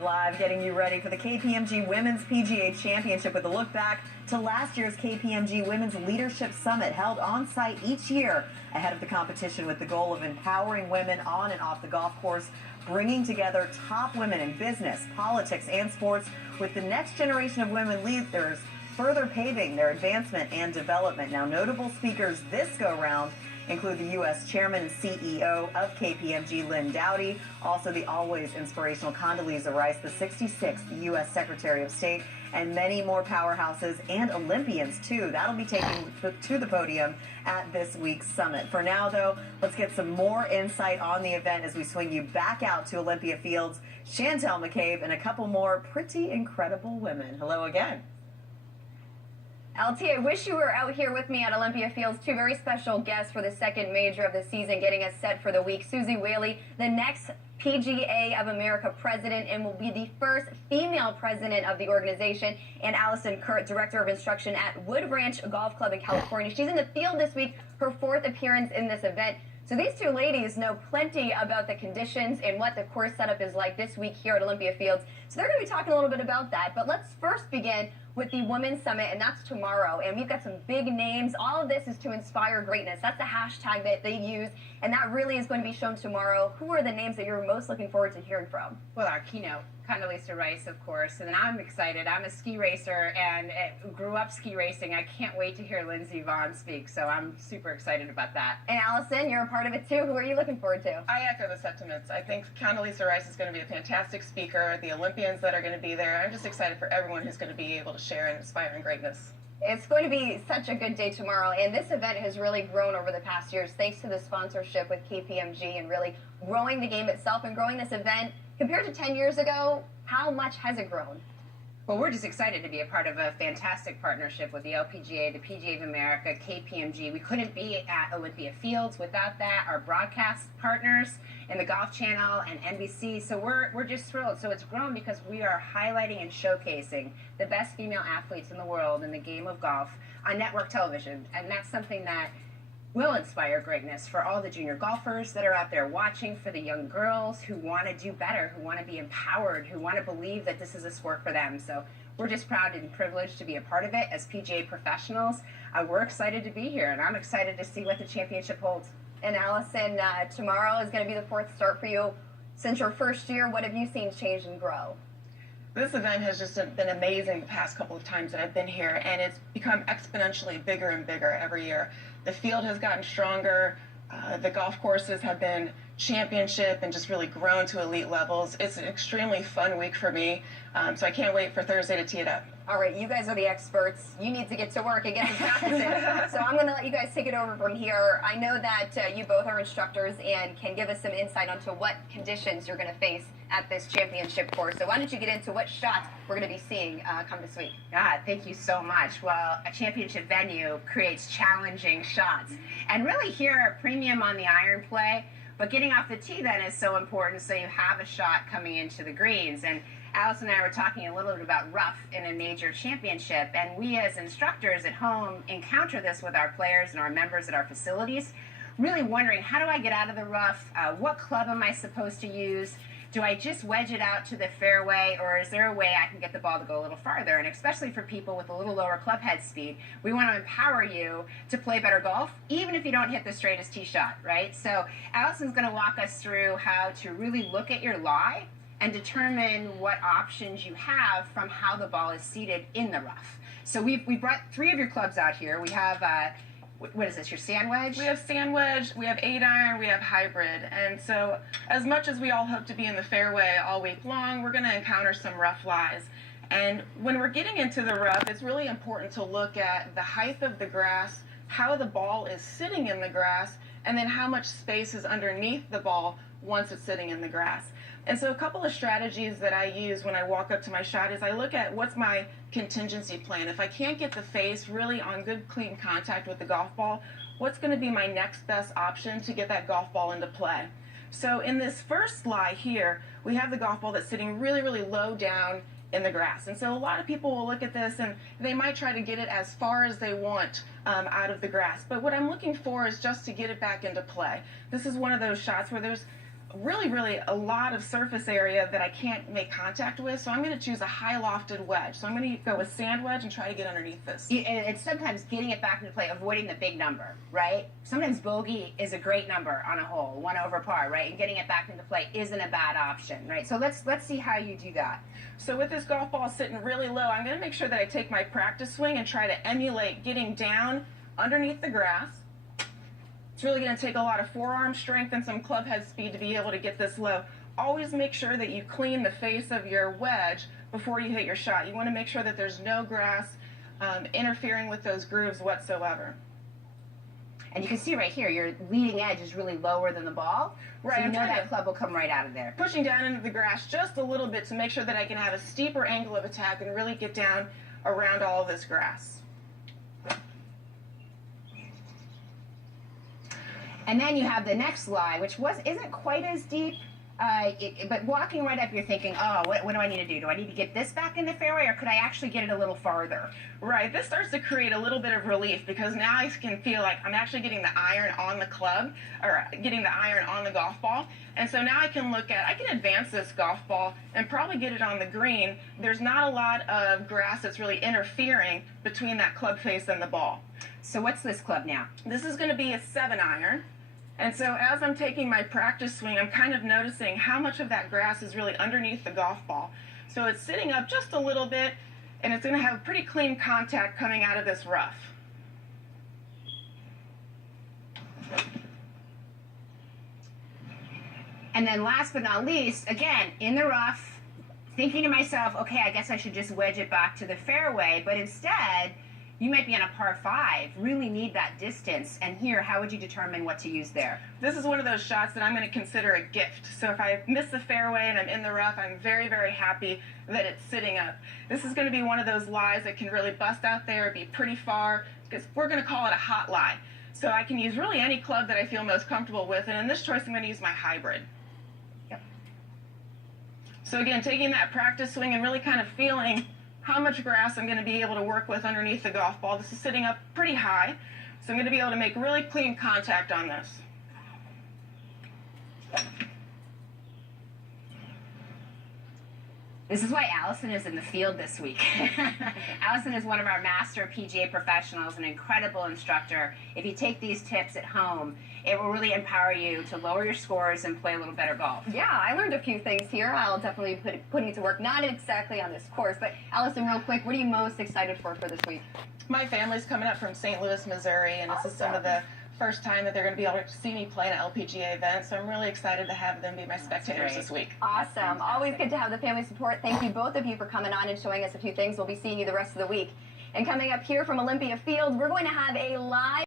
Live getting you ready for the KPMG Women's PGA Championship with a look back to last year's KPMG Women's Leadership Summit held on site each year ahead of the competition with the goal of empowering women on and off the golf course, bringing together top women in business, politics, and sports with the next generation of women leaders, further paving their advancement and development. Now, notable speakers this go-round include the U.S. Chairman and CEO of KPMG, Lynn Dowdy, also the always inspirational Condoleezza Rice, the 66th U.S. Secretary of State, and many more powerhouses and Olympians, too. That'll be taken to the podium at this week's summit. For now, though, let's get some more insight on the event as we swing you back out to Olympia Fields. Chantel McCabe and a couple more pretty incredible women. Hello again. LT, I wish you were out here with me at Olympia Fields. Two very special guests for the second major of the season, getting us set for the week. Susie Whaley, the next PGA of America president, and will be the first female president of the organization, and Allison Kurt, director of instruction at Wood Ranch Golf Club in California. She's in the field this week, her fourth appearance in this event. So these two ladies know plenty about the conditions and what the course setup is like this week here at Olympia Fields. So they're going to be talking a little bit about that. But let's first begin with the Women's Summit, and that's tomorrow. And we've got some big names. All of this is to inspire greatness. That's the hashtag that they use, and that really is going to be shown tomorrow. Who are the names that you're most looking forward to hearing from? Well, our keynote, Condoleezza Rice, of course, and then I'm excited. I'm a ski racer and grew up ski racing. I can't wait to hear Lindsey Vonn speak, so I'm super excited about that. And Allison, you're a part of it too. Who are you looking forward to? I echo the sentiments. I think Condoleezza Rice is going to be a fantastic speaker, the Olympians that are going to be there. I'm just excited for everyone who's going to be able to share and inspire in greatness. It's going to be such a good day tomorrow, and this event has really grown over the past years thanks to the sponsorship with KPMG and really growing the game itself and growing this event. Compared to 10 years ago, how much has it grown? Well, we're just excited to be a part of a fantastic partnership with the LPGA, the PGA of America, KPMG. We couldn't be at Olympia Fields without that. Our broadcast partners in the Golf Channel and NBC. So we're just thrilled. So it's grown because we are highlighting and showcasing the best female athletes in the world in the game of golf on network television. And that's something that will inspire greatness for all the junior golfers that are out there watching, for the young girls who want to do better, who want to be empowered, who want to believe that this is a sport for them. So we're just proud and privileged to be a part of it as PGA professionals. We're excited to be here, and I'm excited to see what the championship holds. And Allison, tomorrow is going to be the fourth start for you. Since your first year, what have you seen change and grow? This event has just been amazing the past couple of times that I've been here, and it's become exponentially bigger and bigger every year. The field has gotten stronger. The golf courses have been championship and just really grown to elite levels. It's an extremely fun week for me, so I can't wait for Thursday to tee it up. All right, you guys are the experts. You need to get to work and get to practice. So I'm going to let you guys take it over from here. I know that you both are instructors and can give us some insight onto what conditions you're going to face at this championship course. So why don't you get into what shots we're going to be seeing come this week? Thank you so much. Well, a championship venue creates challenging shots. And really here, a premium on the iron play. But getting off the tee then is so important, so you have a shot coming into the greens. And Alice and I were talking a little bit about rough in a major championship, and we as instructors at home encounter this with our players and our members at our facilities, really wondering, how do I get out of the rough? What club am I supposed to use? Do I just wedge it out to the fairway, or is there a way I can get the ball to go a little farther? And especially for people with a little lower club head speed, we want to empower you to play better golf, even if you don't hit the straightest tee shot, right? So Allison's going to walk us through how to really look at your lie and determine what options you have from how the ball is seated in the rough. So we brought three of your clubs out here. We have what is this, your sand wedge? We have sand wedge, we have 8-iron, we have hybrid. And so as much as we all hope to be in the fairway all week long, we're going to encounter some rough lies. And when we're getting into the rough, it's really important to look at the height of the grass, how the ball is sitting in the grass, and then how much space is underneath the ball once it's sitting in the grass. And so a couple of strategies that I use when I walk up to my shot is I look at what's my contingency plan. If I can't get the face really on good, clean contact with the golf ball, what's going to be my next best option to get that golf ball into play? So in this first lie here, we have the golf ball that's sitting really, really low down in the grass. And so a lot of people will look at this and they might try to get it as far as they want out of the grass. But what I'm looking for is just to get it back into play. This is one of those shots where there's really a lot of surface area that I can't make contact with, so I'm going to choose a high lofted wedge. So I'm going to go with sand wedge and try to get underneath this. It's sometimes getting it back into play, avoiding the big number, right? Sometimes bogey is a great number on a hole, 1 over par, right? And getting it back into play isn't a bad option, right? So let's see how you do that. So with this golf ball sitting really low, I'm going to make sure that I take my practice swing and try to emulate getting down underneath the grass. It's really going to take a lot of forearm strength and some club head speed to be able to get this low. Always make sure that you clean the face of your wedge before you hit your shot. You want to make sure that there's no grass interfering with those grooves whatsoever. And you can see right here, your leading edge is really lower than the ball. Right. So you know that club will come right out of there. Pushing down into the grass just a little bit to make sure that I can have a steeper angle of attack and really get down around all of this grass. And then you have the next lie, which isn't quite as deep, but walking right up, you're thinking, oh, what do I need to do? Do I need to get this back in the fairway, or could I actually get it a little farther? Right, this starts to create a little bit of relief because now I can feel like I'm actually getting the iron on the club, or getting the iron on the golf ball. And so now I can advance this golf ball and probably get it on the green. There's not a lot of grass that's really interfering between that club face and the ball. So what's this club now? This is going to be a 7-iron. And so as I'm taking my practice swing, I'm kind of noticing how much of that grass is really underneath the golf ball. So it's sitting up just a little bit, and it's going to have pretty clean contact coming out of this rough. And then last but not least, again, in the rough, thinking to myself, okay, I guess I should just wedge it back to the fairway, but instead, you might be on a par 5, really need that distance. And here, how would you determine what to use there? This is one of those shots that I'm going to consider a gift. So if I miss the fairway and I'm in the rough, I'm very happy that it's sitting up. This is going to be one of those lies that can really bust out there, be pretty far, because we're going to call it a hot lie. So I can use really any club that I feel most comfortable with, and in this choice, I'm going to use my hybrid. Yep. So again, taking that practice swing and really kind of feeling how much grass I'm going to be able to work with underneath the golf ball. This is sitting up pretty high, so I'm going to be able to make really clean contact on this. This is why Allison is in the field this week. Allison is one of our master PGA professionals, an incredible instructor. If you take these tips at home, it will really empower you to lower your scores and play a little better golf. Yeah, I learned a few things here. I'll definitely be putting it to work. Not exactly on this course, but Allison, real quick, what are you most excited for this week? My family's coming up from St. Louis, Missouri, and this is some of the first time that they're going to be able to see me play in an LPGA event, so I'm really excited to have them be my spectators this week. Awesome. Always good to have the family support. Thank you, both of you, for coming on and showing us a few things. We'll be seeing you the rest of the week. And coming up here from Olympia Field, we're going to have a live